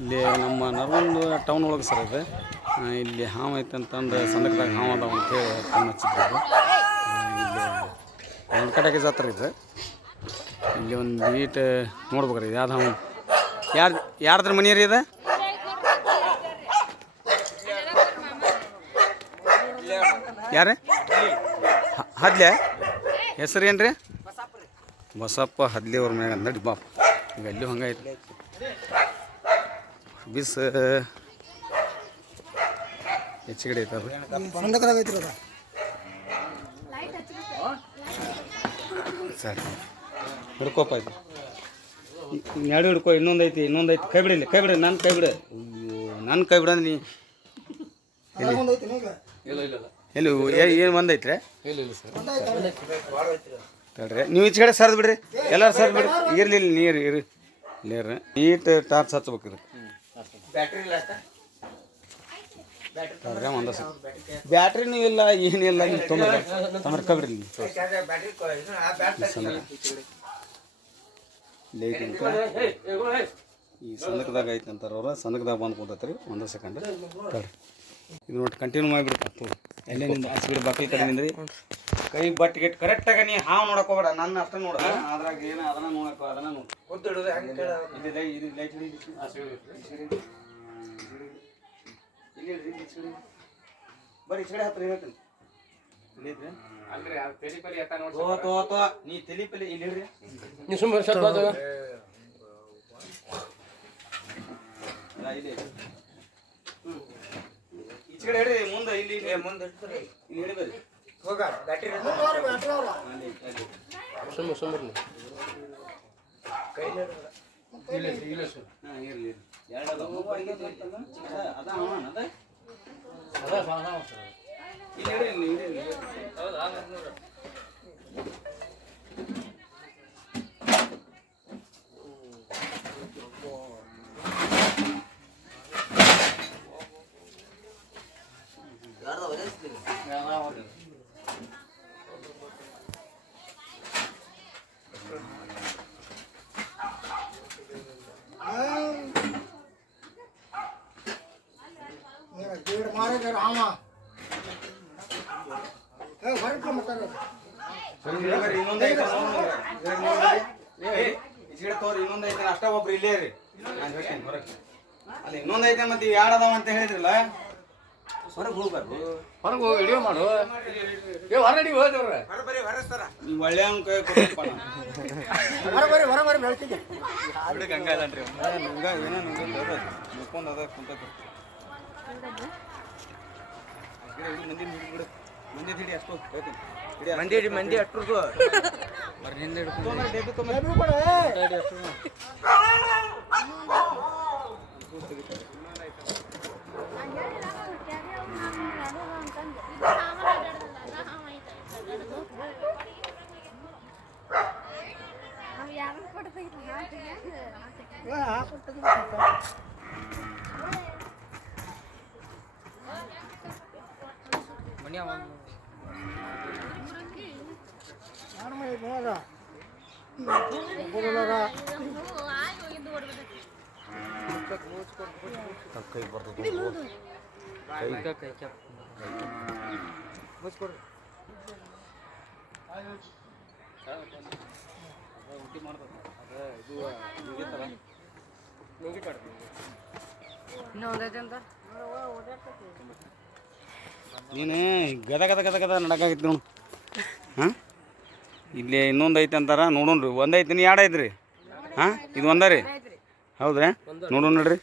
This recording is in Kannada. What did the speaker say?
ಇಲ್ಲಿ ನಮ್ಮ ನರಗುಂದ ಟೌನ್ ಒಳಗೆ ಸರ್ ಇದು ಇಲ್ಲಿ ಹಾವು ಐತೆ ಅಂತಂದು ಸಂದಕದಾಗ ಹಾವು ಅದಾವ ಅಂತೇಳಿ ಕಣ್ಣು ಹಚ್ಚಿದ್ರು. ಇಲ್ಲಿ ಒಂದು ಕಡೆಗೆ ಜಾತ್ರೆ ಇದೆ. ಇಲ್ಲಿ ಒಂದು ನೀಟ್ ನೋಡ್ಬೇಕ್ರಿ, ಯಾವ್ದು ಹಾವು ಯಾರು, ಯಾರ್ದ್ರ ಮನೆ ರೀ ಇದು? ಯಾರು? ಹದ್ಲೆ? ಹೆಸರು ಏನು ರೀ ಬಸಪ್ಪ ಹದ್ಲಿ ಅವ್ರ ಮ್ಯಾಗ ನಡಿ ಬಾಪ್ ಈಗ ಅಲ್ಲಿ ಹಂಗೈತಿ ಬಿಸ್ ಹೆಚ್ಚಿಗಡೆ ಐತೆ ಅದು ಸರಿ. ಹಿಡ್ಕೋಪ ಆಯ್ತು ಎರಡು ಹಿಡ್ಕೊ ಇನ್ನೊಂದು ಐತಿ ಇನ್ನೊಂದು ಐತಿ. ಕೈ ಬಿಡಿಲ್ಲ ಕೈ ಬಿಡ ನಾನು ಕೈ ಬಿಡ. ನನ್ನ ಕೈ ಬಿಡ ನೀ. ಎಲ್ಲಿ? ಏನು ಒಂದೈತಿ ತಡ್ರಿ. ನೀವು ಈಚೆ ಕಡೆ ಸರ್ದು ಬಿಡ್ರಿ. ಎಲ್ಲರೂ ಸರ್ದು ಬಿಡ್ರಿ. ಇರಲಿಲ್ಲ ನೀರು ಇರಿ ನೀರು ನೀಟ್ ಟಾರ್ಚ್ ಹಚ್ಬೇಕು ಒಂದ ಬ್ಯಾಟ್ರಿನೂ ಇಲ್ಲ ಏನಿಲ್ಲ ನೀವು ತೊಂದ್ರೆ ತೊಂದ್ರೆ ಕಬಿಡ್ರಿ ಲೇಟ್ ಲೈಟ್ ಅಂತ ಈ ಸಂದಕದಾಗ ಐತೆ ಅಂತಾರ ಅವ್ರ. ಸಂದಕದಾಗ ಬಂದು ಕುಂತತ್ರಿ. ಒಂದು ಸೆಕೆಂಡ್ ತಡ್ರಿ. ಇದು ನೋಡಿ ಕಂಟಿನ್ಯೂ ಮಾಡಿಬಿಡ್ತಾ ಎಲ್ಲೇ ನಿಮ್ದು ಹಚ್ಬಿಡಿ ಬಾಕಿ ಕಡೆ ನಿಂದ್ರಿ. ಕೈ ಬಟ್ ಗಿಟ್ ಕರೆಕ್ಟಾಗಿ ನೀ ಹಾವು ನೋಡಕ್ ಹೋಗ್ಬೇಡ ನನ್ನ ಅಷ್ಟ ನೋಡ ಅದ್ರಾಗ ಏನ ಅದನ್ನ ನೋಡಕ್ ಅದನ್ನ ನೋಡು ಇದು ಲೈ- ಇದು ಲೈಟ್. ಇಲ್ಲಿ. ಬರ್ರಿ ಈ ಹತ್ರ ಹೇಳ್ತೀನಿ ಇಲ್ಲಿ ಐತ್ರಿ? ತೋ, ತೋ, ತೋ. ನೀ ಇಲ್ಲಿ ಇಡ್ರಿ ಇಲ್ಲ, ಇಲ್ಲಿ ಐತಿ. ಹ್ಮ್. ಈಚೆ ಕಡೆ ಹಿಡ್ರಿ ಮುಂದೆ ಇಲ್ಲಿ ಮುಂದೆ ಇಲ್ಲಿ ಹಿಡಿ ಬರ್ರಿ ಅಲ್ಲಿ, ಅಲ್ಲಿ. ಹಾ, ಇರ್ಲಿ, ಇರ್ಲಿ. ಎರಡು ಅದಾವ. ಮೂರು ಅಡಿಗೆ ಐತಲ್ಲ? ಅದ, ಅದ ಅವ, ಅದ? ಇಲ್ಲಿ ಇಡ್ರಿ, ಇಲ್ಲಿ ಇಡ್ರಿ, ಇಲ್ಲಿ ಇಡ್ರಿ. ಸರಿ, ಇಲ್ಲಿ ಬರ್ರಿ, ಇನ್ನೊಂದ್ ಐತೆ ನೋಡ್ರಿ. ಇದ್ರಾಗ ನೋಡ್ರಿ. ಏ, ಈಚೆ ಕಡೆ ತೋರಿ ಇನ್ನೊಂದ್ ಐತೆ ಅಷ್ಟ ಒಬ್ರು ಇಲ್ಲೇ ರೀ ನಾನು ಹೇಳ್ತೀನಿ ಹೊರಗೆ ಅಲ್ಲಿ ಇನ್ನೊಂದ್ ಐತೆ ಮತ್ತೆ ಇವ್ ಅಂತ ಹೇಳಿದ್ರಲ್ಲ? ಹೊರಗೆ ಹೋಗ್ಬಾರ್ದು ಹೊರಗೆ ಹೋಗಿ ವಿಡಿಯೋ ಮಾಡು. ಏ ಹೊರಡಿ ಹೋದವ್ರ ನೀವು ಒಳ್ಳೆ ಅವ್ನ್ ಕೈ ಕೊಡಪ್ಪ ನಾನು. ಏ, ಗಂಗಾ ಏನೋ ನುಂಗಂದ್ ಅದ. ಕುಂತೈತಿ. ಗಿಡ ಹಿಡಿ, ಮಂದಿನ್ ಹಿಡಿ ಬಿಡು. ಮಂದಿದ್ ಹಿಡಿ ಅಷ್ಟು ಹೇಳ್ತೀನಿ. ಹಿಡಿ ಅಷ್ಟು. ಮಂದಿ ಮಂದಿ ಅಟ್ರದು ತೊಗೊಂಬರ್ರಿ, ಡಬ್ಬಿ ತೊಗೊಂಬರ್ರಿ. ಕೈ ಬರ್ತದೆ ನೀನು ಗದ ಗದ ಗದ ಗದ ನಡಕಾಗಿತ್ತು ನೋಡು. ಹಾಂ? ಇಲ್ಲಿ ಇನ್ನೊಂದು ಐತೆ ಅಂತಾರ ರೀ ಒಂದು ಐತಿ ನೀ ಎರಡು ಹಾಂ? ಇದು ಒಂದ ರೀ? ಹೌದ್ರಾ? ನೋಡೋಣ ನೋಡ್ರಿ.